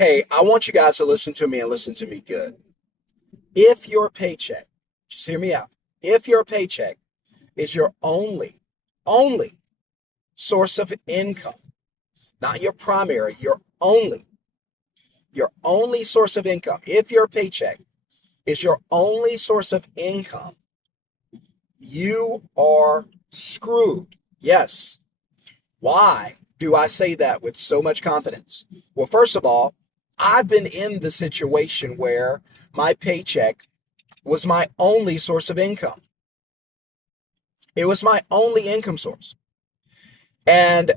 Hey, I want you guys to listen to me and listen to me good. If your paycheck, just hear me out. If your paycheck is your only source of income, not your primary, your only source of income. If your paycheck is your only source of income, you are screwed. Yes. Why do I say that with so much confidence? Well, first of all, I've been in the situation where my paycheck was my only source of income. It was my only income source. And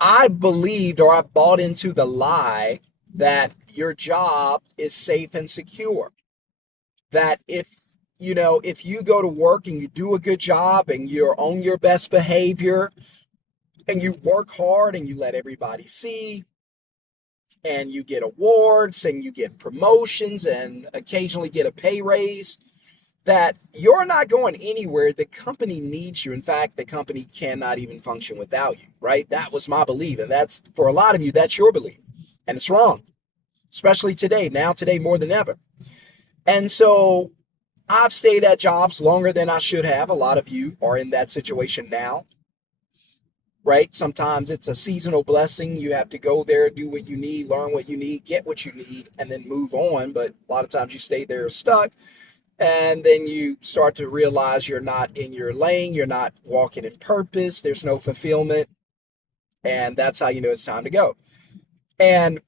I believed or I bought into the lie that your job is safe and secure. That if you go to work and you do a good job and you're on your best behavior and you work hard and you let everybody see and you get awards and you get promotions and occasionally get a pay raise, that you're not going anywhere. The company needs you. In fact, the company cannot even function without you, right? That was my belief. And that's, for a lot of you, that's your belief. And it's wrong, especially today, today more than ever. And so I've stayed at jobs longer than I should have. A lot of you are in that situation now, right? Sometimes it's a seasonal blessing. You have to go there, do what you need, learn what you need, get what you need, and then move on. But a lot of times you stay there stuck. And then you start to realize you're not in your lane. You're not walking in purpose. There's no fulfillment. And that's how you know it's time to go. And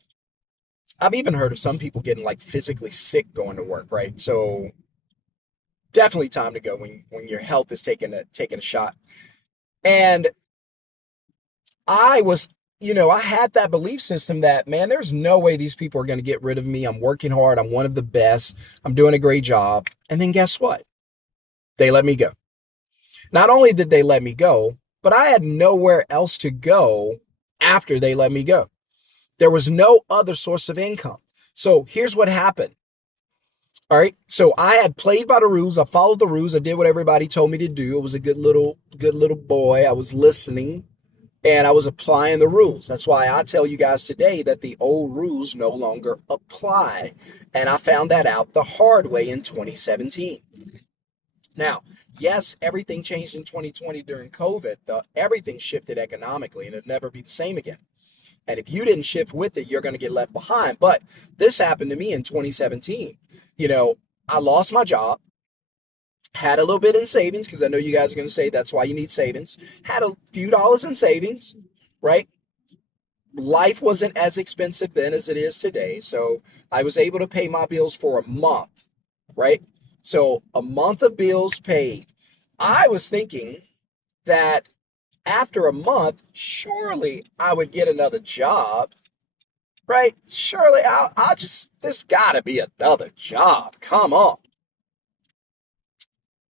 I've even heard of some people getting like physically sick going to work, right? So definitely time to go when your health is taking a shot. And I was, I had that belief system that, man, there's no way these people are going to get rid of me. I'm working hard. I'm one of the best. I'm doing a great job. And then guess what? They let me go. Not only did they let me go, but I had nowhere else to go after they let me go. There was no other source of income. So here's what happened. All right. So I had played by the rules. I followed the rules. I did what everybody told me to do. I was a good little boy. I was listening and I was applying the rules. That's why I tell you guys today that the old rules no longer apply. And I found that out the hard way in 2017. Now, yes, everything changed in 2020 during COVID. Everything shifted economically and it'll never be the same again. And if you didn't shift with it, you're going to get left behind. But this happened to me in 2017. I lost my job, had a little bit in savings, because I know you guys are going to say that's why you need savings. Had a few dollars in savings, right? Life wasn't as expensive then as it is today. So I was able to pay my bills for a month, right? So a month of bills paid. I was thinking that after a month, surely I would get another job, right? Surely there's gotta be another job. Come on.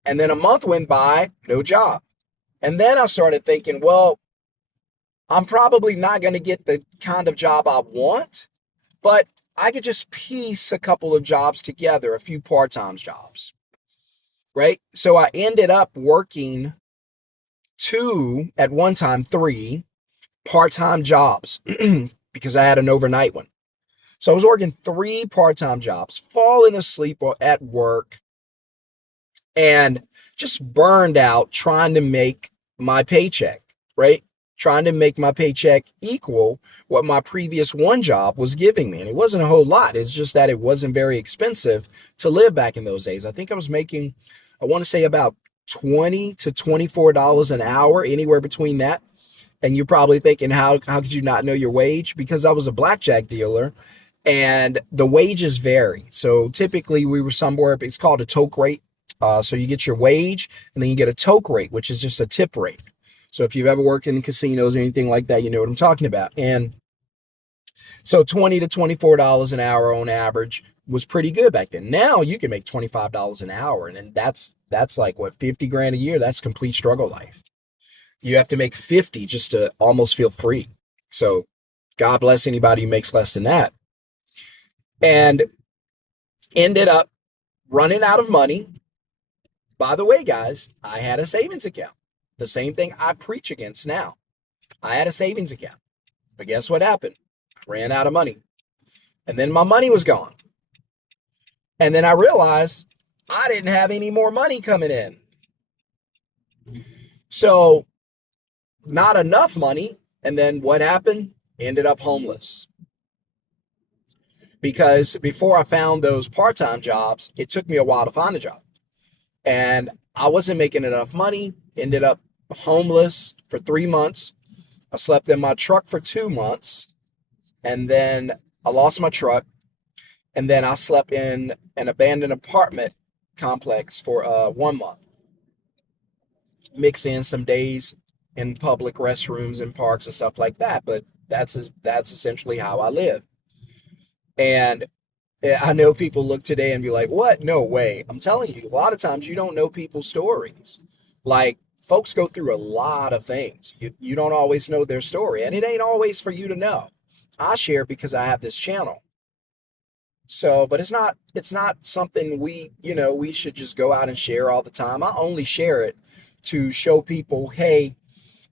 And then a month went by, no job. And then I started thinking, well, I'm probably not going to get the kind of job I want, but I could just piece a couple of jobs together, a few part-time jobs, right? So I ended up working three part-time jobs because I had an overnight one. So I was working three part-time jobs, falling asleep at work, and just burned out trying to make my paycheck, right? Trying to make my paycheck equal what my previous one job was giving me. And it wasn't a whole lot. It's just that it wasn't very expensive to live back in those days. I think I was making, I want to say about $20 to $24 an hour, anywhere between that. And you're probably thinking, how could you not know your wage? Because I was a blackjack dealer and the wages vary. So typically we were somewhere, it's called a toke rate. So you get your wage and then you get a toke rate, which is just a tip rate. So if you've ever worked in casinos or anything like that, you know what I'm talking about. And so $20 to $24 an hour on average was pretty good back then. Now you can make $25 an hour. And then that's like what, 50 grand a year. That's complete struggle life. You have to make 50 just to almost feel free. So God bless anybody who makes less than that. And ended up running out of money. By the way, guys, I had a savings account. The same thing I preach against now. I had a savings account. But guess what happened? I ran out of money. And then my money was gone. And then I realized I didn't have any more money coming in. So, not enough money. And then what happened? Ended up homeless. Because before I found those part-time jobs, it took me a while to find a job. And I wasn't making enough money, ended up homeless for 3 months. I slept in my truck for 2 months, and then I lost my truck, and then I slept in an abandoned apartment complex for 1 month. Mixed in some days in public restrooms and parks and stuff like that, but that's essentially how I live. And I know people look today and be like, what? No way. I'm telling you, a lot of times you don't know people's stories. Like, folks go through a lot of things. You don't always know their story, and it ain't always for you to know. I share because I have this channel. So, but it's not something we should just go out and share all the time. I only share it to show people, hey,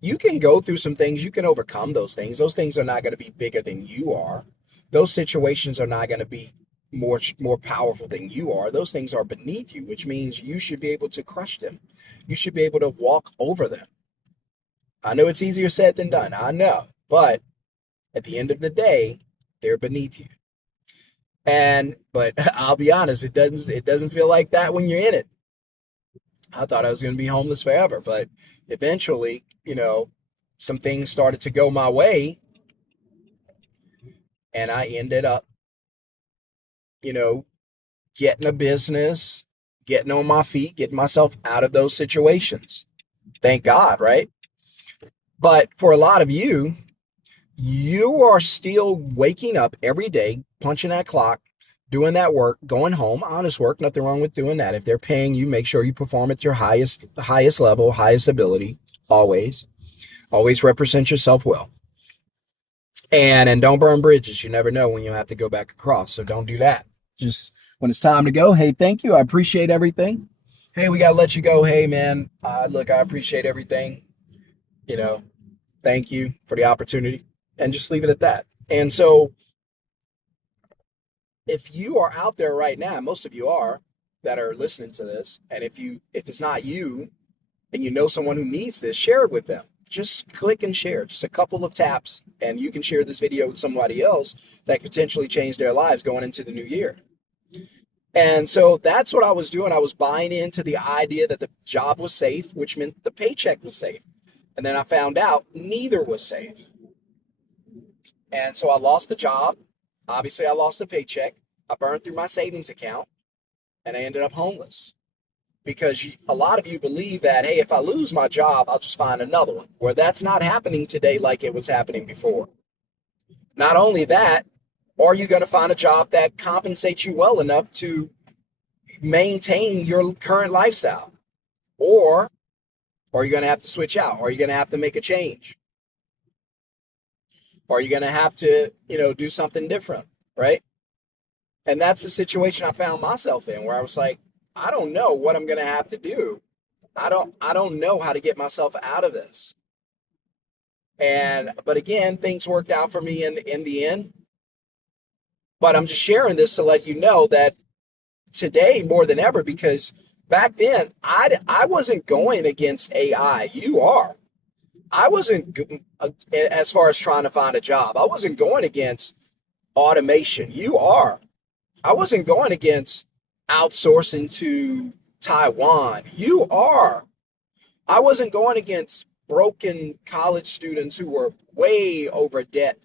you can go through some things, you can overcome those things. Those things are not going to be bigger than you are. Those situations are not going to be more powerful than you are. Those things are beneath you, which means you should be able to crush them. You should be able to walk over them. I know it's easier said than done. I know, but at the end of the day, they're beneath you. But I'll be honest, it doesn't feel like that when you're in it. I thought I was going to be homeless forever, but eventually, some things started to go my way, and I ended up, you know, getting a business, getting on my feet, getting myself out of those situations. Thank God, right? But for a lot of you, you are still waking up every day, punching that clock, doing that work, going home, honest work, nothing wrong with doing that. If they're paying you, make sure you perform at your highest level, highest ability, always. Always represent yourself well. And don't burn bridges. You never know when you have to go back across. So don't do that. Just when it's time to go, hey, thank you. I appreciate everything. Hey, we got to let you go. Hey, man, look, I appreciate everything. You know, thank you for the opportunity. And just leave it at that. And so if you are out there right now, most of you are that are listening to this, and if it's not you and you know someone who needs this, share it with them. Just click and share, just a couple of taps, and you can share this video with somebody else that could potentially change their lives going into the new year. And so that's what I was doing. I was buying into the idea that the job was safe, which meant the paycheck was safe. And then I found out neither was safe. And so I lost the job. Obviously, I lost the paycheck. I burned through my savings account, and I ended up homeless. Because a lot of you believe that, hey, if I lose my job, I'll just find another one. Where that's not happening today like it was happening before. Not only that, are you going to find a job that compensates you well enough to maintain your current lifestyle? Or are you going to have to switch out? Or are you going to have to make a change? Or are you going to have to, do something different, right? And that's the situation I found myself in, where I was like, I don't know what I'm going to have to do. I don't know how to get myself out of this. But again, things worked out for me in the end. But I'm just sharing this to let you know that today more than ever, because back then I wasn't going against AI. You are. I wasn't, as far as trying to find a job, I wasn't going against automation. You are. I wasn't going against outsourcing to Taiwan. You are. I wasn't going against broken college students who were way over debt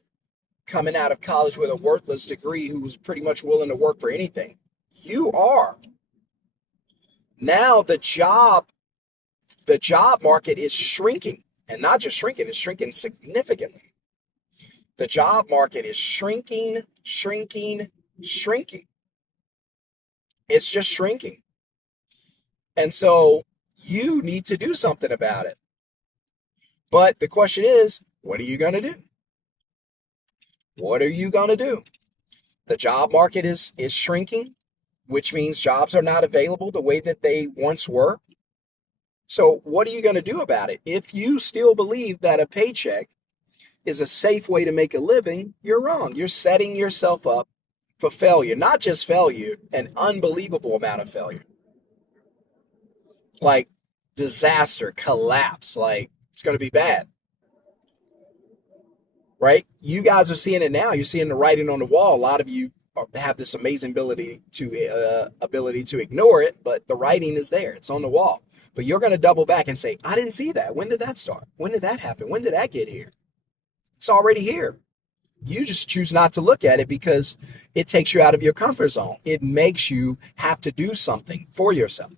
coming out of college with a worthless degree who was pretty much willing to work for anything. You are. Now the job market is shrinking, and not just shrinking, it's shrinking significantly. The job market is shrinking. It's just shrinking. And so you need to do something about it. But the question is, what are you going to do? What are you going to do? The job market is shrinking, which means jobs are not available the way that they once were. So what are you going to do about it? If you still believe that a paycheck is a safe way to make a living, you're wrong. You're setting yourself up for failure, not just failure, an unbelievable amount of failure, like disaster, collapse, like it's going to be bad, right? You guys are seeing it now. You're seeing the writing on the wall. A lot of you have this amazing ability to ignore it, but the writing is there. It's on the wall. But you're going to double back and say, I didn't see that. When did that start? When did that happen? When did that get here? It's already here. You just choose not to look at it because it takes you out of your comfort zone. It makes you have to do something for yourself.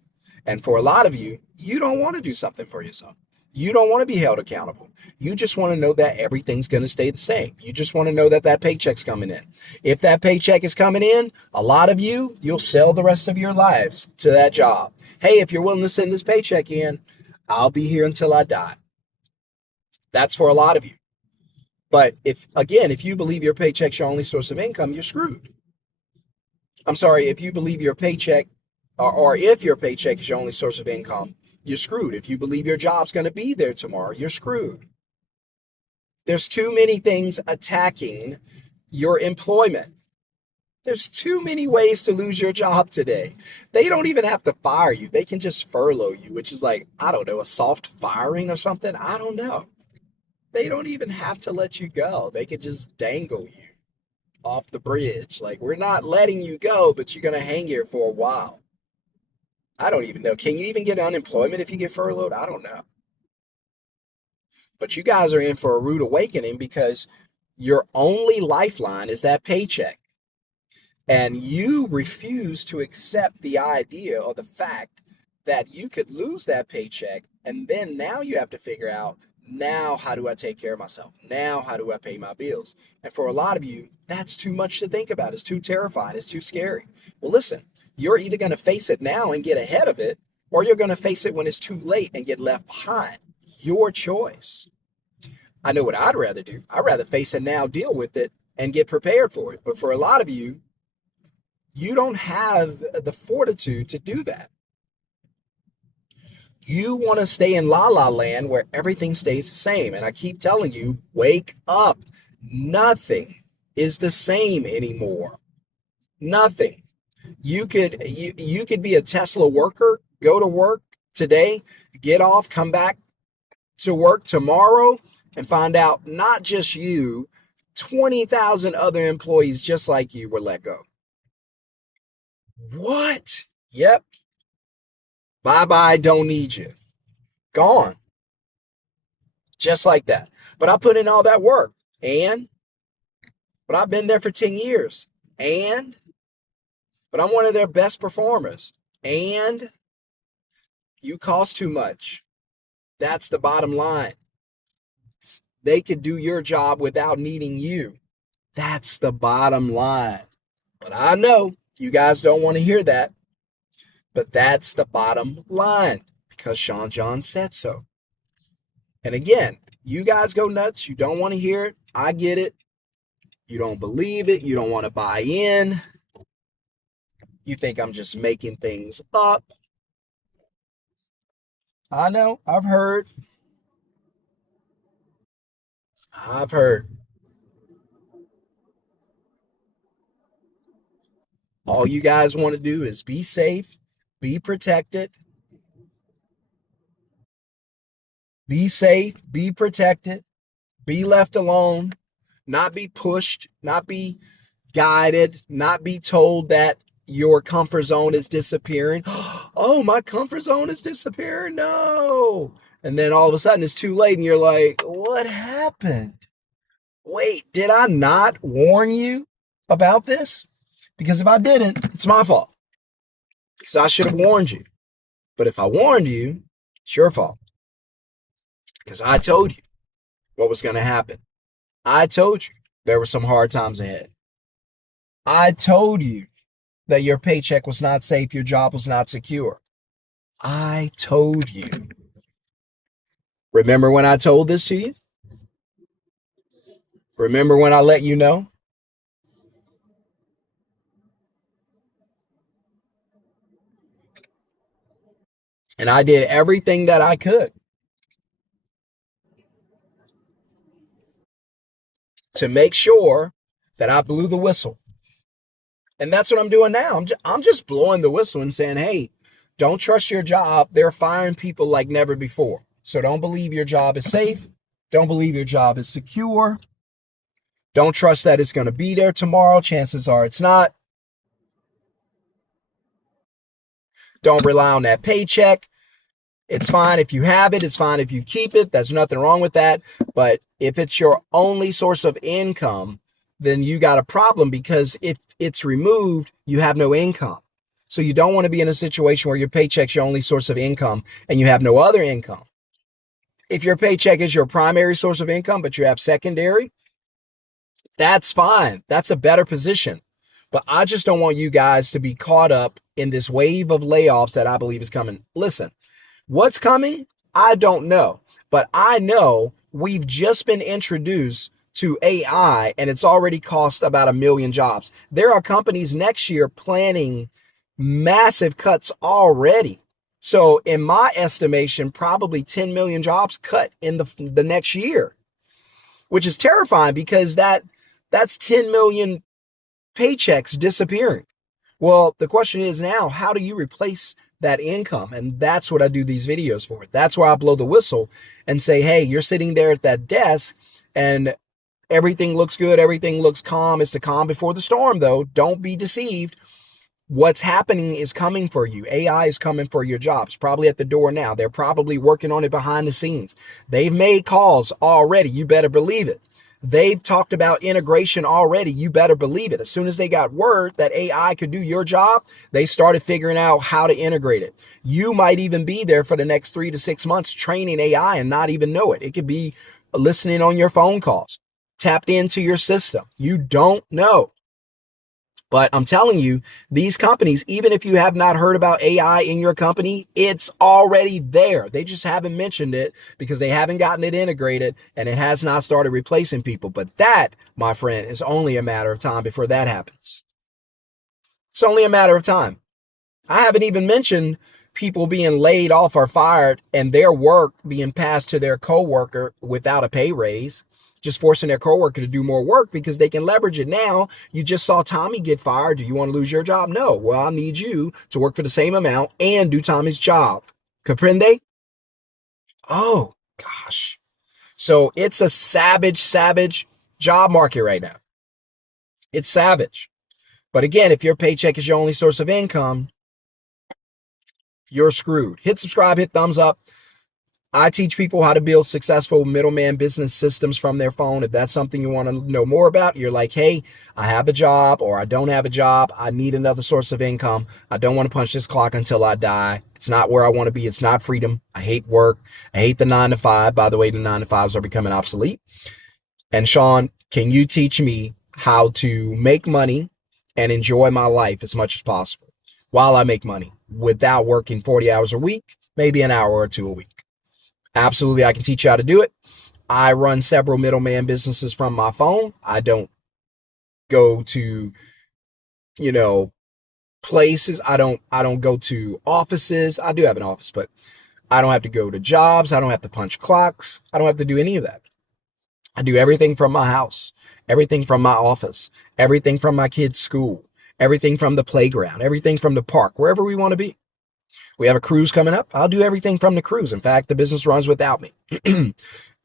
And for a lot of you, you don't want to do something for yourself. You don't want to be held accountable. You just want to know that everything's going to stay the same. You just want to know that that paycheck's coming in. If that paycheck is coming in, a lot of you, you'll sell the rest of your lives to that job. Hey, if you're willing to send this paycheck in, I'll be here until I die. That's for a lot of you. But if you believe your paycheck's your only source of income, you're screwed. I'm sorry, if you believe your paycheck, or if your paycheck is your only source of income, you're screwed. If you believe your job's going to be there tomorrow, you're screwed. There's too many things attacking your employment. There's too many ways to lose your job today. They don't even have to fire you. They can just furlough you, which is like, I don't know, a soft firing or something. I don't know. They don't even have to let you go. They could just dangle you off the bridge. Like, we're not letting you go, but you're going to hang here for a while. I don't even know. Can you even get unemployment if you get furloughed? I don't know. But you guys are in for a rude awakening because your only lifeline is that paycheck. And you refuse to accept the idea or the fact that you could lose that paycheck. And then now you have to figure out, now how do I take care of myself? Now how do I pay my bills? And for a lot of you, that's too much to think about. It's too terrifying. It's too scary. Well, listen, you're either going to face it now and get ahead of it, or you're going to face it when it's too late and get left behind. Your choice. I know what I'd rather do. I'd rather face it now, deal with it, and get prepared for it. But for a lot of you, you don't have the fortitude to do that. You want to stay in la la land where everything stays the same. And I keep telling you, wake up. Nothing is the same anymore. Nothing. You could be a Tesla worker, go to work today, get off, come back to work tomorrow, and find out not just you, 20,000 other employees just like you were let go. What? Yep. Bye-bye, don't need you. Gone. Just like that. But I put in all that work. But I've been there for 10 years. But I'm one of their best performers. And you cost too much. That's the bottom line. They could do your job without needing you. That's the bottom line. But I know you guys don't want to hear that. But that's the bottom line because Shon-Jhon said so. And again, you guys go nuts. You don't want to hear it. I get it. You don't believe it. You don't want to buy in. You think I'm just making things up. I know. I've heard. I've heard. All you guys want to do is be safe, be protected, be safe, be protected, be left alone, not be pushed, not be guided, not be told that your comfort zone is disappearing. Oh, my comfort zone is disappearing. No. And then all of a sudden it's too late and you're like, what happened? Wait, did I not warn you about this? Because if I didn't, it's my fault. Because I should have warned you. But if I warned you, it's your fault. Because I told you what was going to happen. I told you there were some hard times ahead. I told you that your paycheck was not safe, your job was not secure. I told you. Remember when I told this to you? Remember when I let you know? And I did everything that I could to make sure that I blew the whistle. And that's what I'm doing now. I'm just blowing the whistle and saying, hey, don't trust your job. They're firing people like never before. So don't believe your job is safe. Don't believe your job is secure. Don't trust that it's going to be there tomorrow. Chances are it's not. Don't rely on that paycheck. It's fine if you have it. It's fine if you keep it. There's nothing wrong with that. But if it's your only source of income, then you got a problem, because if it's removed, you have no income. So you don't want to be in a situation where your paycheck's your only source of income and you have no other income. If your paycheck is your primary source of income, but you have secondary, that's fine. That's a better position. But I just don't want you guys to be caught up in this wave of layoffs that I believe is coming. Listen, what's coming? I don't know. But I know we've just been introduced to AI, and it's already cost about 1 million jobs. There are companies next year planning massive cuts already. So in my estimation, probably 10 million jobs cut in the next year, which is terrifying, because that's 10 million paychecks disappearing. Well, the question is now, how do you replace that income? And that's what I do these videos for. That's why I blow the whistle and say, hey, you're sitting there at that desk and everything looks good. Everything looks calm. It's the calm before the storm, though. Don't be deceived. What's happening is coming for you. AI is coming for your jobs, probably at the door now. They're probably working on it behind the scenes. They've made calls already. You better believe it. They've talked about integration already. You better believe it. As soon as they got word that AI could do your job, they started figuring out how to integrate it. You might even be there for the next 3 to 6 months training AI and not even know it. It could be listening on your phone calls, tapped into your system. You don't know. But I'm telling you, these companies, even if you have not heard about AI in your company, it's already there. They just haven't mentioned it because they haven't gotten it integrated and it has not started replacing people. But that, my friend, is only a matter of time before that happens. It's only a matter of time. I haven't even mentioned people being laid off or fired and their work being passed to their coworker without a pay raise, just forcing their coworker to do more work because they can leverage it. Now, you just saw Tommy get fired. Do you want to lose your job? No. Well, I need you to work for the same amount and do Tommy's job. Comprende? Oh, gosh. So it's a savage job market right now. It's savage. But again, if your paycheck is your only source of income, you're screwed. Hit subscribe, hit thumbs up. I teach people how to build successful middleman business systems from their phone. If that's something you want to know more about, you're like, hey, I have a job or I don't have a job. I need another source of income. I don't want to punch this clock until I die. It's not where I want to be. It's not freedom. I hate work. I hate the 9 to 5. By the way, the 9 to 5s are becoming obsolete. And Shon, can you teach me how to make money and enjoy my life as much as possible while I make money without working 40 hours a week, maybe an hour or two a week? Absolutely, I can teach you how to do it. I run several middleman businesses from my phone. I don't go to, places. I don't go to offices. I do have an office, but I don't have to go to jobs. I don't have to punch clocks. I don't have to do any of that. I do everything from my house, everything from my office, everything from my kids' school, everything from the playground, everything from the park, wherever we want to be. We have a cruise coming up. I'll do everything from the cruise. In fact, the business runs without me.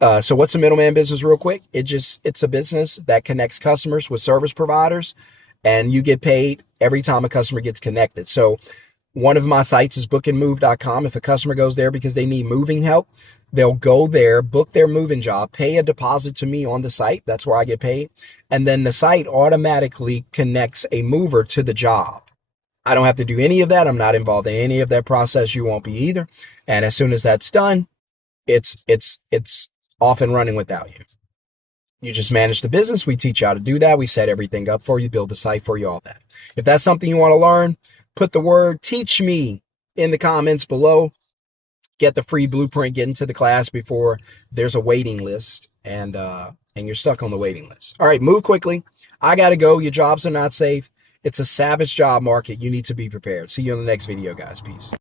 So what's a middleman business real quick? It's a business that connects customers with service providers, and you get paid every time a customer gets connected. So one of my sites is bookandmove.com. If a customer goes there because they need moving help, they'll go there, book their moving job, pay a deposit to me on the site. That's where I get paid. And then the site automatically connects a mover to the job. I don't have to do any of that. I'm not involved in any of that process. You won't be either. And as soon as that's done, it's off and running without you. You just manage the business. We teach you how to do that. We set everything up for you, build a site for you, all that. If that's something you want to learn, put the word teach me in the comments below. Get the free blueprint, get into the class before there's a waiting list and you're stuck on the waiting list. All right, move quickly. I got to go. Your jobs are not safe. It's a savage job market. You need to be prepared. See you in the next video, guys. Peace.